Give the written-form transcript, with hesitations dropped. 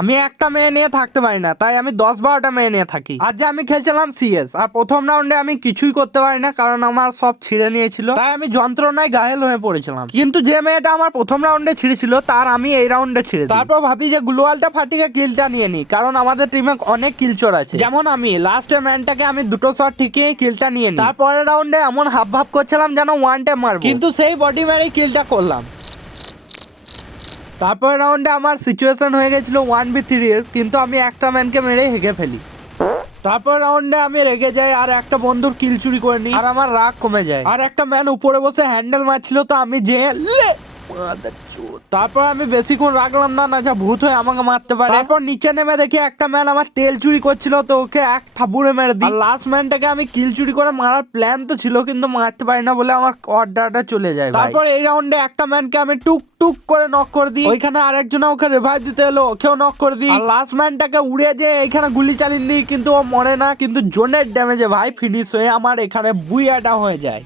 আমি একটা মেয়ে নিয়ে থাকতে পারি না, তাই আমি 10-12টা মেয়ে নিয়ে থাকি। আজ যে আমি খেলছিলাম সিএস, আর প্রথম রাউন্ডে আমি কিছুই করতে পারি না, কারণ আমার সব ছিঁড়ে নিয়েছিল, তাই আমি যন্ত্রণায় ঘায়েল হয়ে পড়েছিলাম। কিন্তু যে মেয়েটা আমার প্রথম রাউন্ডে ছিঁড়েছিল তার আমি এই রাউন্ডে ছিঁড়ে দিই। তারপর ভাবি যে গ্লোয়ালটা ফাটিয়ে কিলটা নিয়ে নিই, কারণ আমাদের টিমে অনেক কিলচোর আছে। যেমন আমি লাস্টের ম্যানটাকে আমি 2টো শট ঠিকই কিলটা নিয়ে নিই। তারপরের রাউন্ডে এমন হাব ভাব করছিলাম যেন ওয়ান ট্যাপ মারবো, কিন্তু সেই বডি মেরেই কিলটা করলাম। তারপর রাউন্ডে আমার সিচুয়েশন হয়ে গেছিল 1v3 এর, কিন্তু আমি একটা ম্যানকে মেরে হেগে ফেলি। তারপর রাউন্ডে আমি রেগে যাই আর একটা বন্ধুর কিল চুরি করে নিই, আর আমার রাগ কমে যায়। আর একটা ম্যান উপরে বসে হ্যান্ডেল মারছিল, তো আমি যে তারপর আমি বেশিক্ষণ রাখলাম না, না যা ভূত হয়ে আমাকে মারতে পারে। তারপর নিচে নেমে দেখি একটা ম্যান আমার তেল চুরি করছিল, তো ওকে এক থাপুড়ে মেরে দিই। লাস্ট ম্যানটাকে আমি কিল চুরি করে মারার প্ল্যান তো ছিল, কিন্তু মারতে পারি না বলে আমার অর্ডারটা চলে যায়। তারপর এই রাউন্ডে একটা ম্যানকে আমি টুক টুক করে নক করে দিই। ওইখানে আরেকজন ওকে রিভাইভ দিতে এলো, ওকেও নক করে দিই। আর লাস্ট ম্যানটাকে উড়ে যে এখানে গুলি চালিয়ে দিই, কিন্তু ও মরে না, কিন্তু জোনের ড্যামেজে ভাই ফিনিশ হয়ে আমার এখানে বুইয়াটা হয়ে যায়।